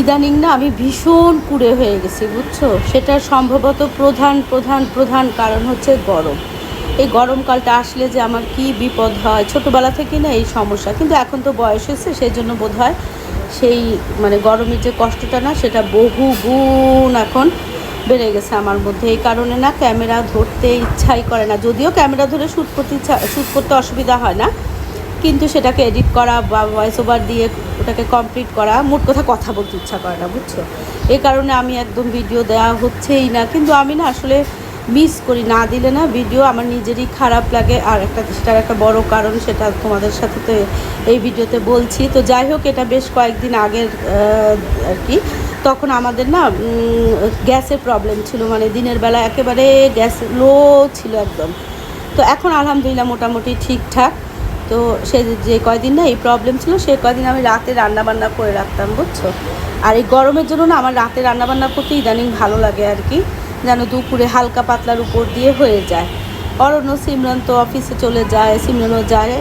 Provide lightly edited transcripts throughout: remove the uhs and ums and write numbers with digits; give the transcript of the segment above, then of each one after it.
ইদানিং না আমি ভীষণ কুঁড়ে হয়ে গেছি, বুঝছো? সেটার সম্ভবত প্রধান কারণ হচ্ছে গরম। এই গরমকালটা আসলে যে আমার কি বিপদ হয়, ছোটোবেলা থেকে না এই সমস্যা, কিন্তু এখন তো বয়স হয়েছে, সেই জন্য বোধ হয় সেই মানে গরমের যে কষ্টটা না সেটা বহু গুণ এখন বেড়ে গেছে আমার মধ্যে। এই কারণে না ক্যামেরা ধরতে ইচ্ছাই করে না, যদিও ক্যামেরা ধরে শ্যুট করতে অসুবিধা হয় না, কিন্তু সেটাকে এডিট করা বা ভয়েস ওভার দিয়ে ওটাকে কমপ্লিট করা, মোট কথা বলতে ইচ্ছা করে না, বুঝছো? এই কারণে আমি একদম ভিডিও দেওয়া হচ্ছেই না। কিন্তু আমি না আসলে মিস করি, না দিলে না ভিডিও আমার নিজেরই খারাপ লাগে। আর সেটার একটা বড় কারণ, সেটা তোমাদের সাথে তো এই ভিডিওতে বলছি। তো যাই হোক, এটা বেশ কয়েকদিন আগের আর কি। তখন আমাদের না গ্যাসের প্রবলেম ছিল, মানে দিনের বেলা একেবারে গ্যাস লো ছিল একদম। তো এখন আলহামদুলিল্লাহ মোটামুটি ঠিকঠাক। তো সে যে কয়দিন না এই প্রবলেম ছিল, সে কয়দিন আমি রাতে রান্নাবান্না করে রাখতাম, বুঝছো? আর এই গরমের জন্য না আমার রাতে রান্নাবান্না করতে ইদানিং ভালো লাগে আর কি, যেন দুপুরে হালকা পাতলার উপর দিয়ে হয়ে যায়। অরণ্য সিমরান তো অফিসে চলে যায়, সিমরানও যায়।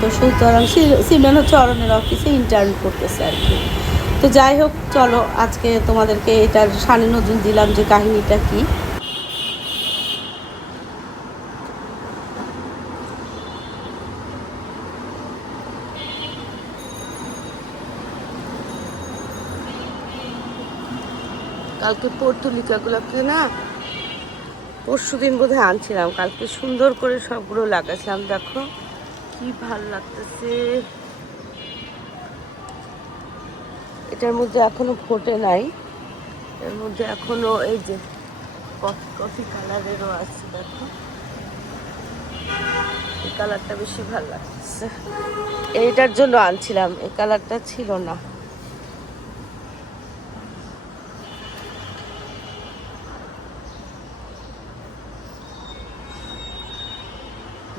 তো সুতরাং সিমরান হচ্ছে অরণ্যের অফিসে ইন্টার্ন করতেছে আর কি। তো যাই হোক, চলো আজকে তোমাদেরকে এটার সানে নজুল দিলাম যে কাহিনীটা কী। কালকে পর্তুলিকাগুলোকে না পরশু দিন বোধহয় আনছিলাম, কালকে সুন্দর করে সবগুলো লাগাইছিলাম, দেখো কি ভালো লাগতেছে। এটার মধ্যে এখনো ফোটে নাই, এর মধ্যে এখনো এই যে কফি কালারেরও আছে, দেখো এই কালারটা বেশি ভালো লাগতেছে। এইটার জন্য আনছিলাম, এই কালারটা ছিল না।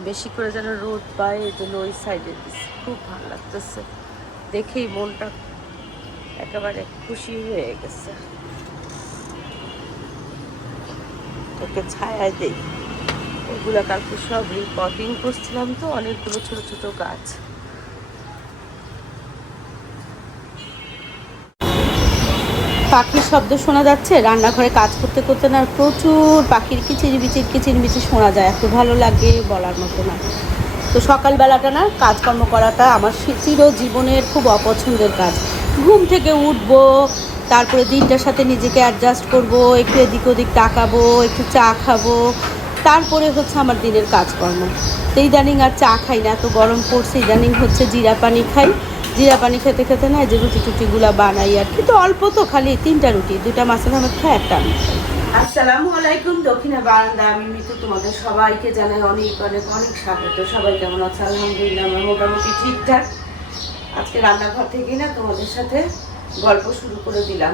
বেশি করে যেন রোদ পায়, এই জন্য ওই সাইডে দিচ্ছি। খুব ভালো লাগতেছে, দেখেই মনটা একেবারে খুশি হয়ে গেছে। ওকে ছায়া দেই। ওগুলো কালকে সব রিপোর্টিং করছিলাম, তো অনেকগুলো ছোট ছোট গাছ। পাখির শব্দ শোনা যাচ্ছে, রান্নাঘরে কাজ করতে করতে না প্রচুর পাখির কিচিরমিচির শোনা যায়, এত ভালো লাগে বলার মতো না। তো সকালবেলাটা না কাজকর্ম করাটা আমার চিরজীবনের খুব অপছন্দের কাজ। ঘুম থেকে উঠবো, তারপরে দিনটার সাথে নিজেকে অ্যাডজাস্ট করব, একটু এদিক ওদিক তাকাবো, একটু চা খাবো, তারপরে হচ্ছে আমার দিনের কাজকর্ম। তো ইদানিং আর চা খাই না, এত গরম পড়ছে, ইদানিং হচ্ছে জিরা পানি খাই। জিরা পানি খেতে খেতে না যে রুটি টুটিগুলো বানাই আর কি। তো অল্প তো, খালি 3টা রুটি, 2টা মাছের আমার খাই, একটা আমি খাই। আসসালামু আলাইকুম, দক্ষিণা বারান্দা, আমি মিতু, তোমাদের সবাইকে জানাই অনেক অনেক অনেক স্বাগত। সবাই কেমন আছে? আলহামদুলিল্লাহ আমার মোটামুটি ঠিকঠাক। আজকে রান্নাঘর থেকে না তোমাদের সাথে গল্প শুরু করে দিলাম।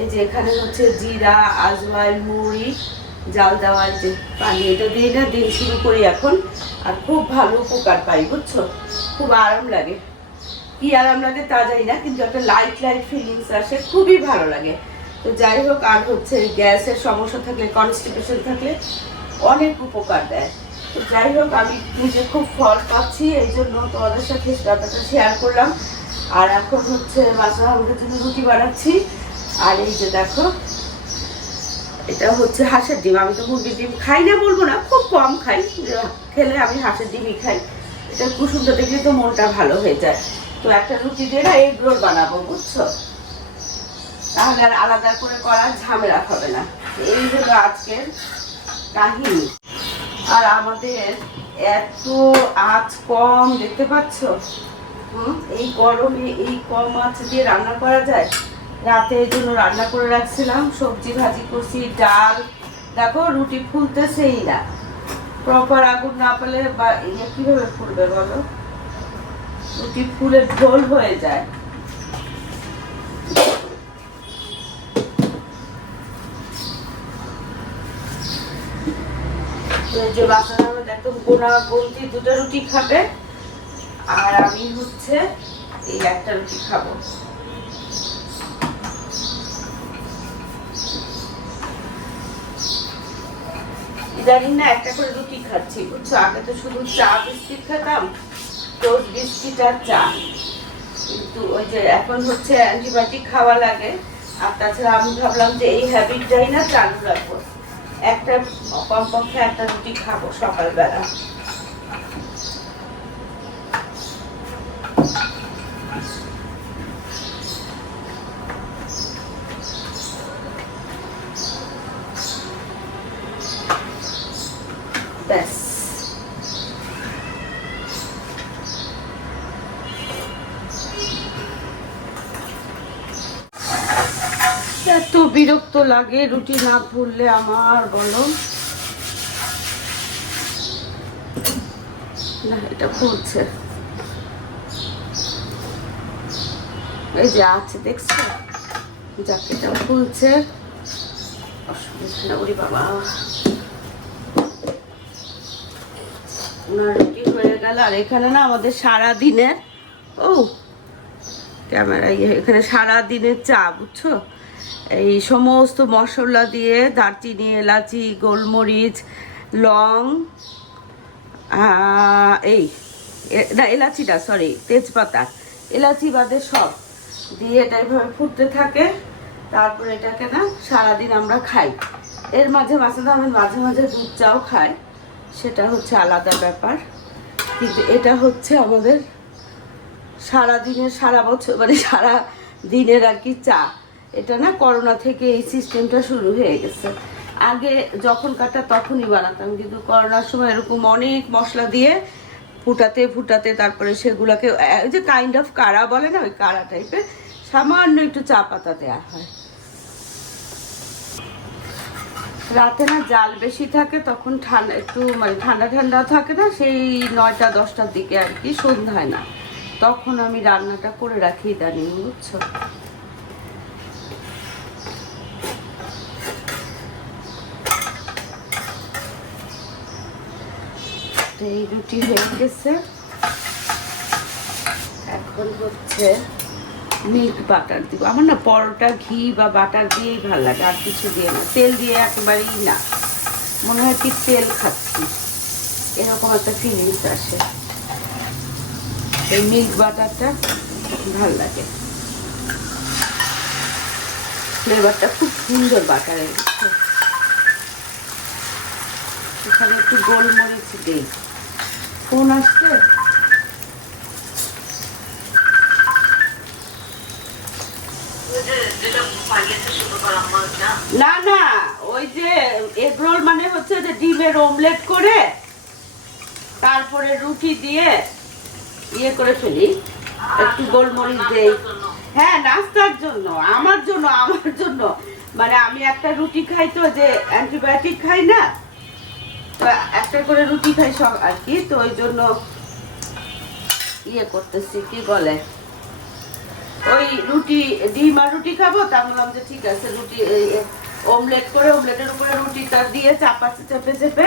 এই যে এখানে হচ্ছে জিরা, আজওয়াইন, মুড়ি, জাল দেওয়ার যে পানি, এটা দিয়ে না দিন শুরু করি এখন। আর খুব ভালো উপকার পাই, বুঝছো? খুব আরাম লাগে। কি আরাম লাগে তা জানি না, কিন্তু একটা লাইট লাইট ফিলিংস আসে, খুবই ভালো লাগে। তো যাই হোক, আর হচ্ছে গ্যাসের সমস্যা থাকলে, কনস্টিপেশন থাকলে অনেক উপকার দেয়। তো যাই হোক, আমি নিজে খুব ফল পাচ্ছি, এই জন্য তোমাদের সাথে ব্যাপারটা শেয়ার করলাম। আর এখন হচ্ছে মাসুদ আহমেদের জন্য রুটি বানাচ্ছি। আর এই যে দেখো, এটা হচ্ছে হাঁসের ডিম। আমি তো মুরগির ডিম খাই না বলবো না, খুব কম খাই, খেলে আমি হাঁসের ডিমই খাই। এটা কুসুমটা দেখলে তো মনটা ভালো হয়ে যায়। তো একটা রুটি দিয়ে না এগ রোল বানাবো, বুঝছো? তাহলে আর আলাদা করে করার ঝামেলা হবে না। এই হলো আজকের কাহিনী। আর আমাদের এত আঁচ কম, দেখতে পাচ্ছ? এই গরমে এই কম আঁচ দিয়ে রান্না করা যায়? রাতের জন্য রান্না করে রাখছিলাম, সবজি ভাজি করছি, ডাল। দেখো রুটি ফুলতেছেই না, প্রপার আগুন না পেলে বা কিভাবে ফুলবে বলো? রুটি ফুলে ঢোল হয়ে যায়। যে বাচ্চারা একদম গোনা গন্তি 2টা রুটি খাবে, আর আমি হচ্ছে এই একটা রুটি খাবো। ইদানিং না একটা করে রুটি খাচ্ছি, বুঝছো? আগে তো শুধু চা বিস্কিট খেতাম, টোস্ট বিস্কিট আর চা, কিন্তু কিন্তু ওই যে এখন হচ্ছে অ্যান্টিবায়োটিক খাওয়া লাগে, আর তাছাড়া আমি ভাবলাম যে এই হ্যাবিটটাই না চালু রাখবো, একটা কমপক্ষে একটা রুটি খাবো সকালবেলা। ব্যাস এত বিরক্ত লাগে রুটি না ফুললে আমার, বলো না। এটা ফুলছে, এই যে আছে দেখছো, যাক এটা ফুলছে, অসুবিধা না। ওরে বাবা, ওনার রুটি হয়ে গেল। আর এখানে না আমাদের সারা দিনের, ও ক্যামেরা এখানে সারা দিনের চা, বুঝছো, এই সমস্ত মশলা দিয়ে দারচিনি, এলাচি, গোলমরিচ, লং, এই না এলাচিটা সরি তেজপাতা, এলাচি বাদে সব দিয়ে এটা এভাবে ফুটতে থাকে। তারপরে এটাকে না সারাদিন আমরা খাই। এর মাঝে মাঝে আমি মাঝে মাঝে দুধ চাও খাই, সেটা হচ্ছে আলাদা ব্যাপার। কিন্তু এটা হচ্ছে আমাদের সারাদিনের, সারা বছর মানে সারা দিনের আর কি চা। এটা না করোনা থেকে এই সিস্টেমটা শুরু হয়ে গেছে। আগে যখন কাটা তখনই বানাতাম, কিন্তু করোনার সময় এরকম অনেক মশলা দিয়ে ফুটাতে ফুটাতে তারপরে সেগুলোকে ওই যে কাইন্ড অফ কাড়া বলে না, ওই কাড়া টাইপের সামান্য একটু চা পাতা দেওয়া হয়। রাতে না জাল বেশি থাকে, তখন ঠান্ডা একটু মানে ঠান্ডা ঠান্ডা থাকে না, সেই 9টা 10টার দিকে আর কি, সন্ধ্যায় না, তখন আমি রান্নাটা করে রাখি ইদানিং, বুঝছো। এই রুটি হয়ে গেছে, এখন হচ্ছে মিল্ক বাটার দিব। আমার না পরোটা ঘি বা বাটার দিয়েই ভালো লাগে, আর কিছু দিয়ে না, তেল দিয়ে একেবারেই না, মনে হয় কি তেল খাচ্ছি এরকম একটা ফিলিংস আসে। এই মিল্ক বাটারটা ভাল লাগে, ফ্লেভারটা খুব সুন্দর বাটারের। এখানে একটু গোলমরিচ দিই। ফোন আসছে, না না ওই যে এগ রোল মানে হচ্ছে যে ডিমের অমলেট করে তারপরে রুটি দিয়ে ইয়ে করে ফেলি, একটু গোলমরিচ দেই। হ্যাঁ নাস্তার জন্য, আমার জন্য মানে আমি একটা রুটি খাই তো, যে অ্যান্টিবায়োটিক খাই না, তো একটা করে রুটি খাই সব আর কি, তো ওই জন্য ইয়ে করতেছি, কি বলে ওই রুটি, ডিম আর রুটি খাবো, তা বললাম যে ঠিক আছে রুটি অমলেট করে অমলেটের উপরে রুটিটা দিয়ে চাপাতে চেপে চেপে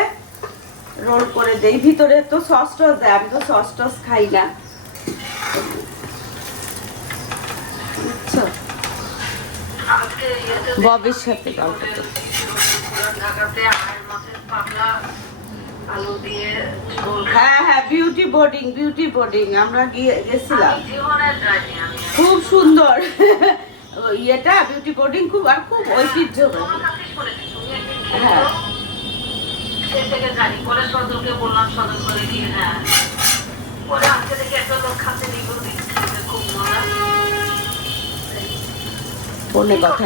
রোল করে দেই। ভিতরে তো সস টস দেয়, আমি তো সস টস খাই না, বুঝছো। ববের সাথে গল্প হ্যাঁ হ্যাঁ বিউটি বোর্ডিং আমরা গেছিলাম, খুব সুন্দর ইয়েটা বিউটি বোর্ডিং, খুব আর খুব ঐতিহ্যবাহী। হ্যাঁ ফোনে কথা,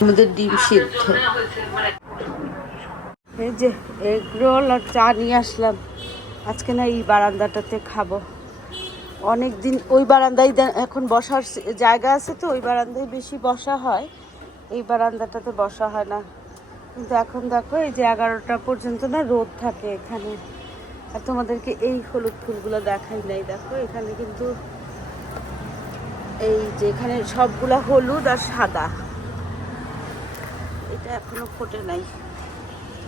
আমাদের ডিম সিদ্ধ, এই যে এগ রোল আর চা নিয়ে আসলাম। আজকে না এই বারান্দাটাতে খাবো, অনেক দিন ওই বারান্দায় এখন বসার জায়গা আছে তো, ওই বারান্দায় বেশি বসা হয়, এই বারান্দাটাতে বসা হয় না। কিন্তু এখন দেখো এই যে 11টা পর্যন্ত না রোদ থাকে এখানে। আর তোমাদেরকে এই হলুদ ফুলগুলো দেখাই নাই, দেখো এখানে কিন্তু এই যে এখানে সবগুলা হলুদ আর সাদা, এটা এখনো ফোটে নাই।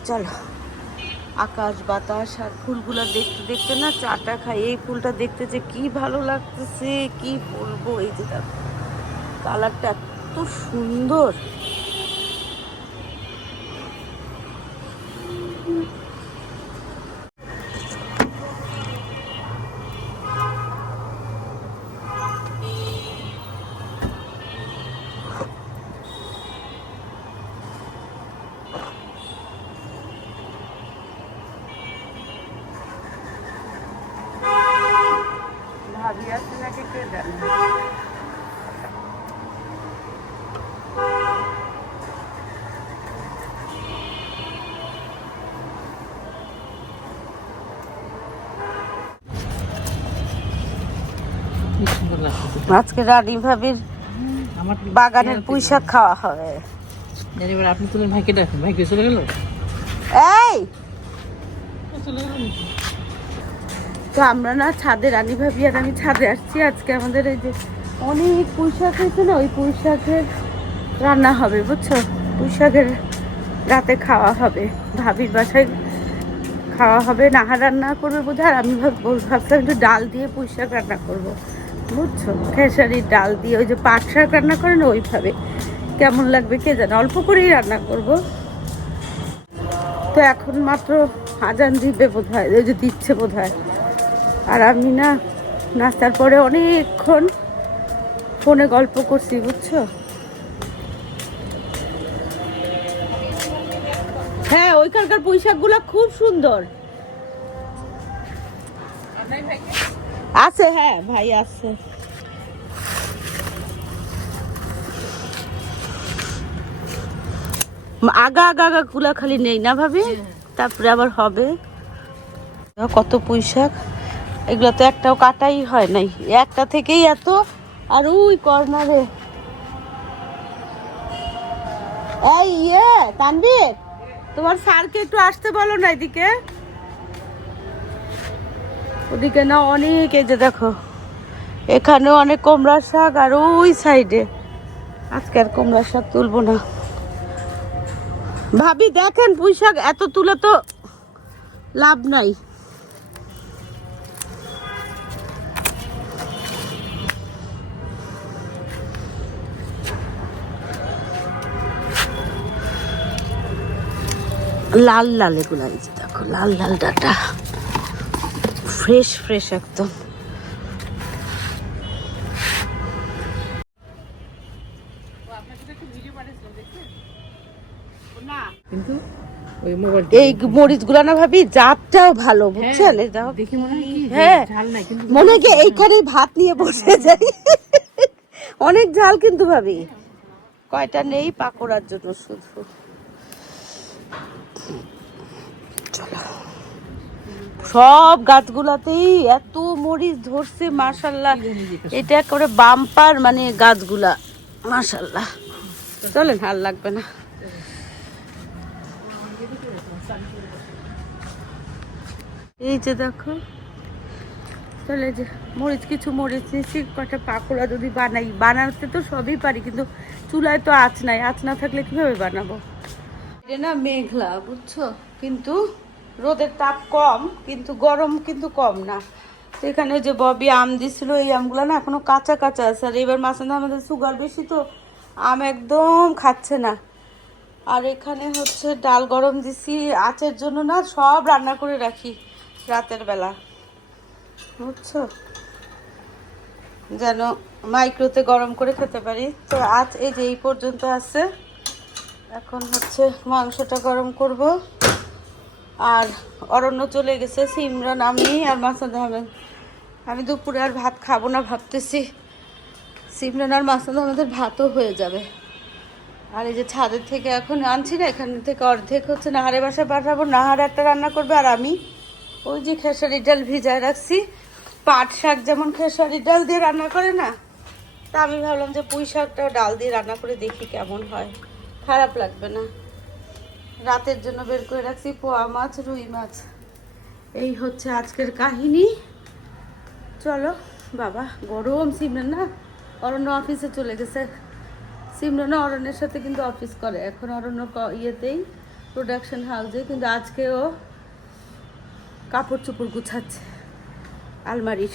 চলো আকাশ বাতাস আর ফুলগুলো দেখতে দেখতে না চাটা খাই। এই ফুলটা দেখতে যে কি ভালো লাগতেছে, কি বলবো, এই যে দেখো কালারটা এত সুন্দর। থাকে কে জানে। আজকে রানী ভাবির বাগানের পুঁই শাক খাওয়া হবে। আপনি তুলেন, ভাইকে ডাকেন। ভাইকে চলে গেল। এই তো আমরা না ছাদে, রানী ভাবি আর আমি ছাদে আসছি। আজকে আমাদের এই যে অনেক পুঁই শাক হয়েছে না, ওই পুঁই শাকের রান্না হবে বুঝছো। পুঁই শাকের রাতে খাওয়া হবে, ভাবির বাসায় খাওয়া হবে। নাহা রান্না করবে বোধ হয়। আর আমি ভাবছিলাম একটু ডাল দিয়ে পুঁই শাক রান্না করবো বুঝছো, খেসারির ডাল দিয়ে। ওই যে পাট শাক রান্না করে না, ওইভাবে কেমন লাগবে কে জানে। অল্প করেই রান্না করব। তো এখন মাত্র আজান দিবে বোধ হয়, ওই যে দিচ্ছে বোধ হয়। আর আমি না নাস্তার পরে অনেকক্ষণ ফোনে গল্প করছি বুঝছো। হ্যাঁ, ওইখানকার পুঁই শাকগুলো খুব সুন্দর আছে। হ্যাঁ ভাই আছে। আগা আগা আগা গুলা খালি নেই না ভাবি, তারপরে আবার হবে। কত পুঁই শাক, এগুলো তো একটাও কাটাই হয় নাই, একটা থেকেই এত। আর ওই কর্নারে এই তানবীর, তোমার স্যারকে একটু আসতে বলো না এদিকে। ওদিকে না অনেক, এই যে দেখো এখানেও অনেক কুমড়ার শাক। আর ওই সাইডে আজকে আর কুমড়ার শাক তুলবো না। ভাবি দেখেন পুঁই শাক এত তুলে তো লাভ নাই। লাল লাল এগুলো, এই যে দেখো লাল লাল ডাটা, ফ্রেশ ফ্রেশ একদম। কিন্তু ওই মোবাইল এই মরিচ গুলা না ভাবি জাতটাও ভালো বুঝছেন। এই দাও দেখি মনে হয় কি হ্যাঁ ঝাল নাই, কিন্তু মনে হয় কি এইখানেই ভাত নিয়ে বসে যাই। অনেক ঝাল কিন্তু ভাবি, কয়টা নেই পাকোড়ার জন্য শুধু। চলো, সব গাছগুলাতেই এত মরিচ ধরছে মাশাআল্লাহ। এটা করে বাম্পার মানে গাছগুলা মাশাআল্লাহ। চলেন, আর লাগবে না। এই যে দেখো, চলে যে মরিচ, কিছু মরিচ নিচ্ছি, কটা পাকোড়া যদি বানাই। বানাতে তো সবই পারি, কিন্তু চুলায় তো আঁচ নাই। আঁচ না থাকলে কিভাবে বানাবো। এটা না মেঘলা বুঝছো, কিন্তু রোদের তাপ কম, কিন্তু গরম কিন্তু কম না। তো এখানে যে ববি আম দিছিল, এই আমগুলো না এখনো কাঁচা কাঁচা আছে। আর এবার মাঝে আমাদের সুগার বেশি, তো আম একদম খাচ্ছে না। আর এখানে হচ্ছে ডাল গরম দিছি আঁচের জন্য না, সব রান্না করে রাখি রাতের বেলা বুঝছো, যেন মাইক্রোতে গরম করে খেতে পারি। তো আজ এই যে এই পর্যন্ত আছে। এখন হচ্ছে মাংসটা গরম করব। আর অরণ্য চলে গেছে, সিমরান, আমি আর মাসুদ আহমেদ। আমি দুপুরে আর ভাত খাবো না ভাবতেছি। সিমরান আর মাসুদ আহমেদের ভাতও হয়ে যাবে। আর এই যে ছাদের থেকে এখন আনছি না, এখান থেকে অর্ধেক হচ্ছে নাহারের বাসায় পাঠাবো। নাহার একটা রান্না করবে, আর আমি ওই যে খেসারি ডাল ভিজায় রাখছি। পাট শাক যেমন খেসারি ডাল দিয়ে রান্না করে না, তা আমি ভাবলাম যে পুঁই শাকটাও ডাল দিয়ে রান্না করে দেখি কেমন হয়, খারাপ লাগবে না। রাতের জন্য বের করে রাখছি পোয়া মাছ, রুই মাছ। এই হচ্ছে আজকের কাহিনী। চলো বাবা, গরম। সিমরান না অরণ্য অফিসে চলে গেছে। সিমরান অরণ্যের সাথে কিন্তু অফিস করে এখন, অরণ্য ইয়েতেই প্রোডাকশন হাউসে। কিন্তু আজকেও কাপড় চোপড় গুছাচ্ছে আলমারির।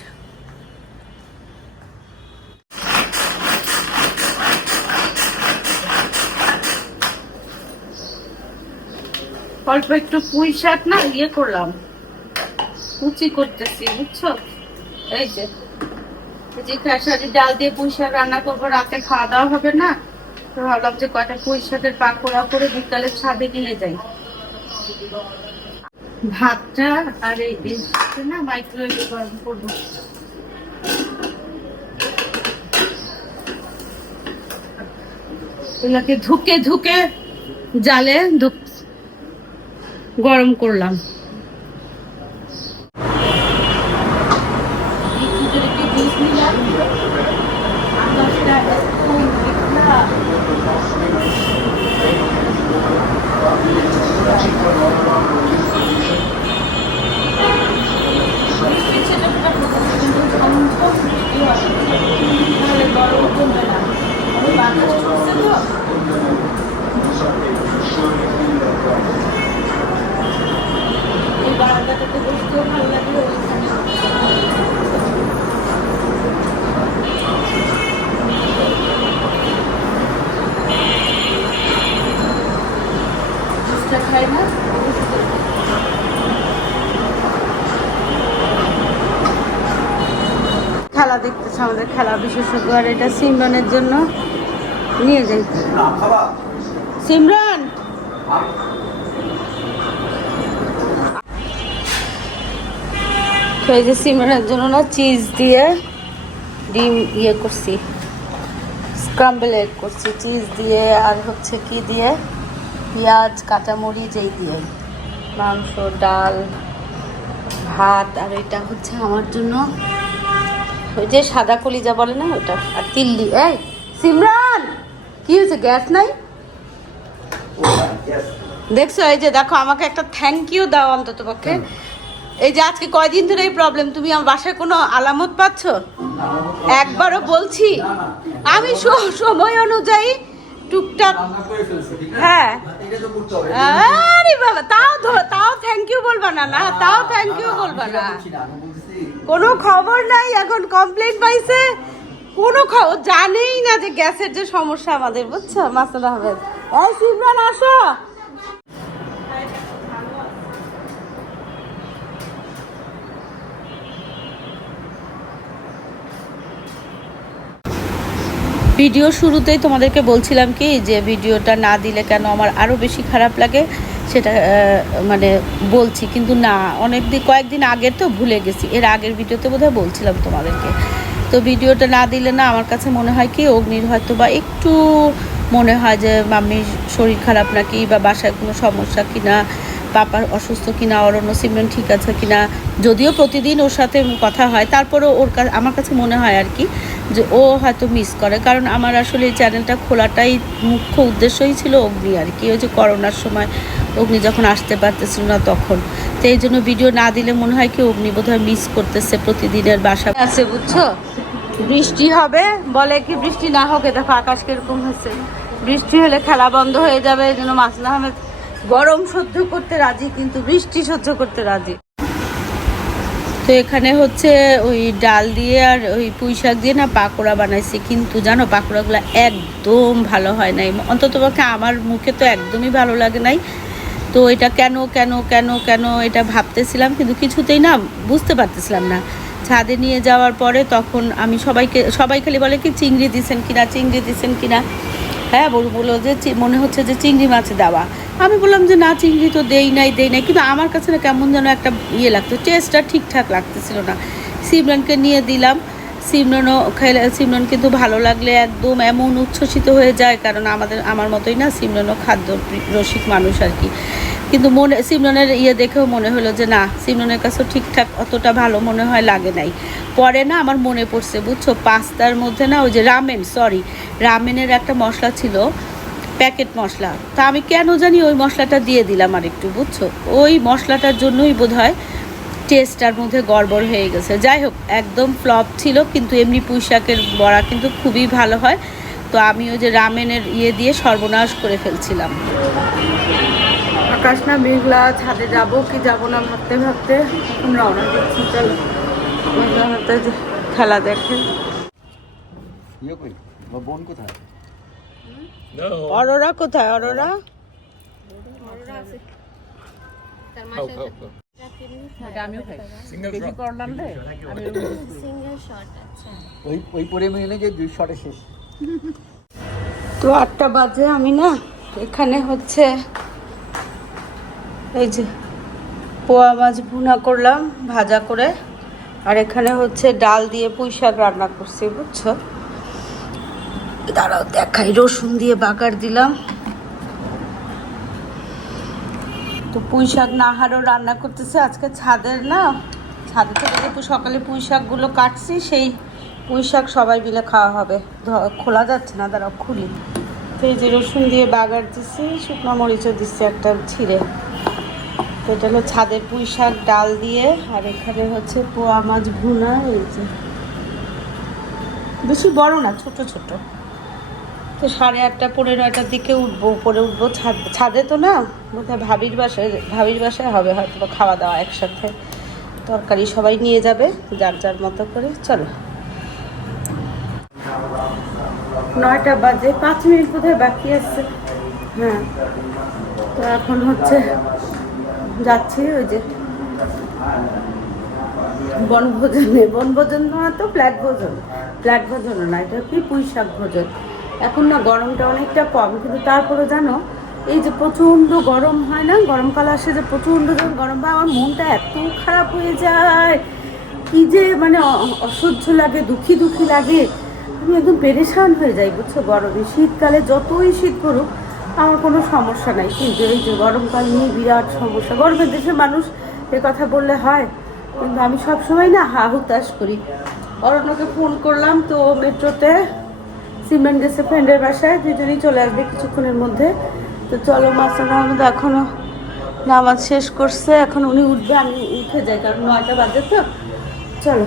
অল্প একটু পুঁই শাক না ইয়ে করলাম, কুচি করতেছি বুঝছো। এই যে খেসারি ডাল দিয়ে পুঁই শাক রান্না করবো, রাতে খাওয়া দাওয়া হবে না। তো ভাবলাম যে কয়টা পুঁই শাকের পাকোড়া করে বিকালে ছাদে নিয়ে যাই। ভাতটা আর এই না মাইক্রোওয়েভে গরম করবো। এগুলাকে ধুকে ধুকে জালে গরম করলাম। বারান্দাটাতে বসতেও ভালো লাগে ওইখানে। খাই না খেলা দেখতেছে আমাদের খেলা বিশেষজ্ঞ, আর এটা সিমরানের জন্য নিয়ে যাই। সিমরান তো এই যে সিমরানের জন্য না চিজ দিয়ে ডিম ইয়ে করছি, স্ক্রাম্বল এগ করছি চিজ দিয়ে, আর হচ্ছে কি দিয়ে পেঁয়াজ কাঁচামরিচ এই দিয়ে, মাংস ডাল ভাত, আর এটা হচ্ছে আমার জন্য ওই যে সাদা কলিজা বলে না ওটা, আর তিল্লি। এই সিমরান কি হয়েছে, গ্যাস নাই? দেখছো এই যে দেখো, আমাকে একটা থ্যাংক ইউ দাও অন্তত পক্ষে। এই যে আজকে কয়দিন ধরে এই প্রবলেম, তুমি আমার বাসায় কোনো আলামত পাচ্ছ? একবারও বলছি আমি সময় অনুযায়ী টুকটাক। হ্যাঁ আরে বাবা, তাও থ্যাংক ইউ বলবা না, না তাও থ্যাংক ইউ বলবা না। কোনো খবর নাই, এখন কমপ্লেন পাইছে, কোনো খবর জানেই না যে গ্যাসের যে সমস্যা আমাদের, বুঝছো? মাসুদ আহমেদ, এই সিমরান আসো। ভিডিও শুরুতেই তোমাদেরকে বলছিলাম কি যে ভিডিওটা না দিলে কেন আমার আরও বেশি খারাপ লাগে, সেটা মানে বলছি, কিন্তু না কয়েকদিন আগের তো ভুলে গেছি, এর আগের ভিডিওতে বোধহয় বলছিলাম তোমাদেরকে। তো ভিডিওটা না দিলে না আমার কাছে মনে হয় কি অগ্নির হয়তো বা একটু মনে হয় যে মাম্মির শরীর খারাপ নাকি, বা বাসায় কোনো সমস্যা কিনা, পাপার অসুস্থ কিনা, অরণ্য সিমরান ঠিক আছে কিনা। যদিও প্রতিদিন ওর সাথে কথা হয়, তারপরেও আমার কাছে মনে হয় আর কি যে ও হয়তো মিস করে, কারণ আমার আসলে এই চ্যানেলটা খোলাটাই মুখ্য উদ্দেশ্যই ছিল অগ্নি আর কি। ওই যে করোনার সময় অগ্নি যখন আসতে পারতেছিল না তখন, তো এই জন্য ভিডিও না দিলে মনে হয় কি অগ্নি বোধহয় মিস করতেছে প্রতিদিনের বাসা আছে, বুঝছো? বৃষ্টি হবে বলে কি, বৃষ্টি না হোক, দেখো আকাশ কিরকম হচ্ছে, বৃষ্টি হলে খেলা বন্ধ হয়ে যাবে। এই জন্য মাসুদ আহমেদ গরম সহ্য করতে রাজি, কিন্তু বৃষ্টি সহ্য করতে রাজি। তো এখানে হচ্ছে ওই ডাল দিয়ে আর ওই পুঁই শাক দিয়ে না পাকোড়া বানাইছি, কিন্তু জানো পাকোড়াগুলো একদম ভালো হয় নাই, অন্ততপক্ষে আমার মুখে তো একদমই ভালো লাগে নাই। তো এটা কেন কেন কেন কেন এটা ভাবতেছিলাম, কিন্তু কিছুতেই না বুঝতে পারতেছিলাম না। ছাদে নিয়ে যাওয়ার পরে তখন আমি সবাই খালি বলে কি চিংড়ি দিছেন কিনা, চিংড়ি দিছেন কিনা। হ্যাঁ বললো যে মনে হচ্ছে যে চিংড়ি মাছ দেওয়া। আমি বললাম যে না, চিংড়ি তো দেই নাই, কিন্তু আমার কাছে না কেমন যেন একটা ইয়ে লাগতো, টেস্টটা ঠিকঠাক লাগতেছিল না। সিমরানকে নিয়ে দিলাম, সিমরান কিন্তু ভালো লাগলে একদম এমন উচ্ছ্বসিত হয়ে যায়, কারণ আমার মতোই না সিমরানও খাদ্য রসিক মানুষ আর কি। কিন্তু সিমরানের ইয়ে দেখেও মনে হলো যে না, সিমরানের কাছেও ঠিকঠাক অতটা ভালো মনে হয় লাগে নাই। পরে না আমার মনে পড়ছে, বুঝছো, পাস্তার মধ্যে না ওই যে রামেনের একটা মশলা ছিল, প্যাকেট মশলা, তা আমি কেন জানি ওই মশলাটা দিয়ে দিলাম আর একটু, বুঝছো, ওই মশলাটার জন্যই বোধহয় টেস্টটার মধ্যে গড়বড় হয়ে গেছে। যাই হোক, একদম ফ্লপ ছিল, কিন্তু এমনি পুঁই শাকের বড়া কিন্তু খুবই ভালো হয়। তো আমি ওই যে রামেনের ইয়ে দিয়ে সর্বনাশ করে ফেলছিলাম। আকাশ না মেঘলা, ছাদে যাবো কি যাবো না ভাবতে ভাবতে এখন রওনা দিচ্ছি। চলো মেঘলা হাতে খেলা দেখে। অরোরা কোথায়? অরোরা তো 8টা বাজে, আমি না এখানে হচ্ছে এই যে পোয়া মাছ ভুনা করলাম ভাজা করে, আর এখানে হচ্ছে ডাল দিয়ে পুঁই শাক রান্না করছি, বুঝছো। দাঁড়াও দেখাই, রসুন দিয়ে বাগার দিলাম। তো পুঁই শাক নাহারও রান্না করতেছে আজকে ছাদের না, ছাদে থেকে যে সকালে পুঁই শাকগুলো কাটছি, সেই পুঁই শাক সবাই মিলে খাওয়া হবে। খোলা যাচ্ছে না, দাঁড়াও খুলি। তো এই যে রসুন দিয়ে বাগার দিচ্ছি, শুকনো মরিচও দিচ্ছি একটা ছিঁড়ে। তো এটা হলো ছাদের পুঁই শাক ডাল দিয়ে, আর এখানে হচ্ছে পোয়া মাছ ভুনা। এই যে বেশি বড় না, ছোট ছোট। তো 8:30 পৌনে 9টার দিকে উঠবো, উপরে উঠবো ছাদে তো না, বোধহয় ভাবির বাসায় হবে হয়তো খাওয়া দাওয়া একসাথে। তরকারি সবাই নিয়ে যাবে যার যার মতো করে। চলো, 9টা বাজে, 5 মিনিট বোধহয় বাকি আছে। হ্যাঁ, তো এখন হচ্ছে যাচ্ছি ওই যে বনভোজন না, তো ফ্ল্যাট ভোজনও না, এটা কি পুঁই শাক ভোজন। এখন না গরমটা অনেকটা কম, কিন্তু তারপরে জানো এই যে প্রচণ্ড গরম হয় না, গরমকাল আসে যে প্রচণ্ড যখন গরম হয়, আমার মনটা এত খারাপ হয়ে যায়, কি যে মানে অসহ্য লাগে, দুঃখী লাগে। আমি একদম পেরেশান হয়ে যাই, বুঝছো। গরমে শীতকালে যতই শীত করুক আমার কোনো সমস্যা নাই, কিন্তু এই যে গরমকাল নিয়ে বিরাট সমস্যা। গরমের দেশে মানুষ এ কথা বললে হয়, কিন্তু আমি সবসময় না হা হুতাশ করি। অরণ্যকে ফোন করলাম, তো মেট্রোতে সিমেন্ট গেছে ফ্রেন্ডের বাসায়, দুজনেই চলে আসবে কিছুক্ষণের মধ্যে। তো চলো, মাসান আহমেদ এখনও নামাজ শেষ করছে, এখন উনি উঠবে, আমি উঠে যাই কারণ 9টা বাজে। তো চলো।